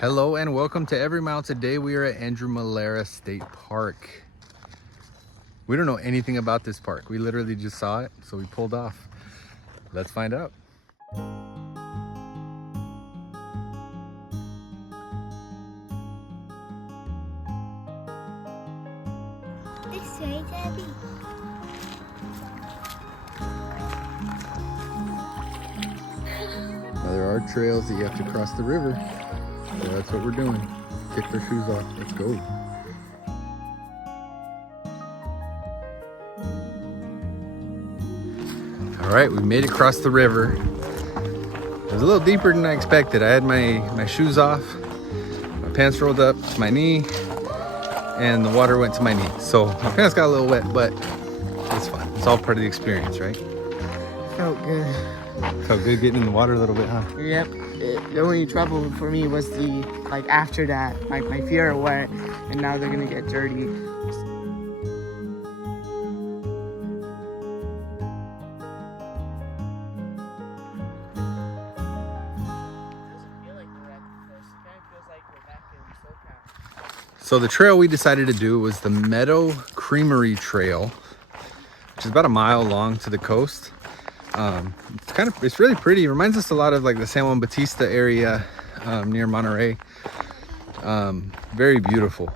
Hello and welcome to Every Mile. Today we are at Andrew Molera State Park. We don't know anything about this park. We literally just saw it, so we pulled off. Let's find out. This way, Daddy. Now there are trails that you have to cross the river. So that's what we're doing. Kick their shoes off. Let's go. All right, we made it across the river. It was a little deeper than I expected. I had my shoes off, my pants rolled up to my knee, and the water went to my knee. So my pants got a little wet, but it's fine. It's all part of the experience, right? Felt good. Felt good getting in the water a little bit, huh? Yep. The only trouble for me was after that, my feet are wet and now they're gonna get dirty. So the trail we decided to do was the Creamery Trail, which is about a mile long to the coast. It's really pretty. It reminds us a lot of like the San Juan Bautista area near Monterey. Very beautiful.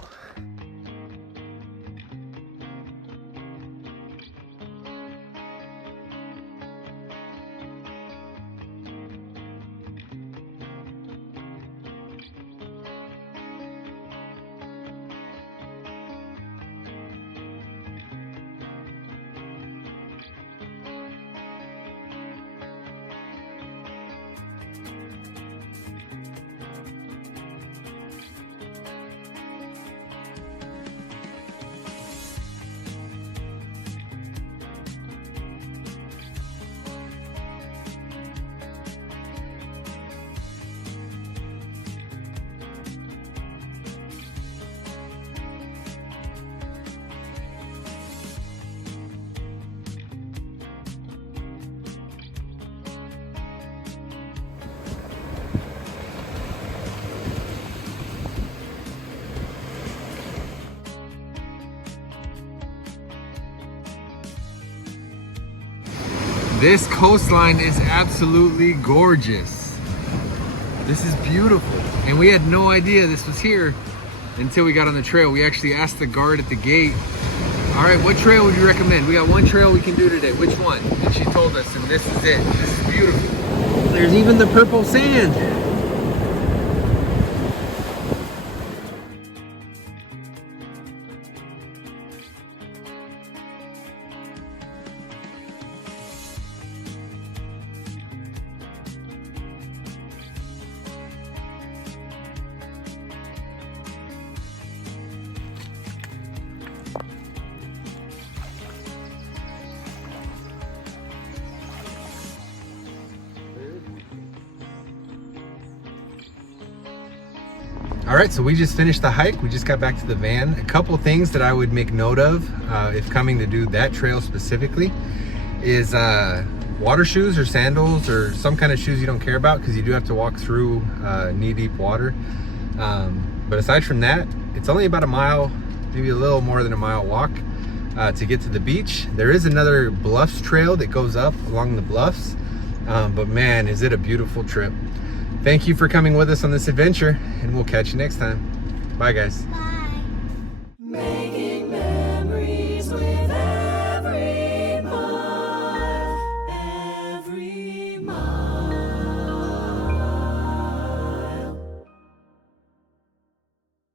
This coastline is absolutely gorgeous. This is beautiful. And we had no idea this was here until we got on the trail. We actually asked the guard at the gate, all right, what trail would you recommend? We got one trail we can do today. Which one? And she told us, and this is it. This is beautiful. There's even the purple sand. All right, so we just finished the hike. We just got back to the van. A couple things that I would make note of if coming to do that trail specifically is water shoes or sandals or some kind of shoes you don't care about, because you do have to walk through knee-deep water. But aside from that, it's only about a mile, maybe a little more than a mile walk to get to the beach. There is another bluffs trail that goes up along the bluffs, but man, is it a beautiful trip. Thank you for coming with us on this adventure, and we'll catch you next time. Bye, guys. Bye.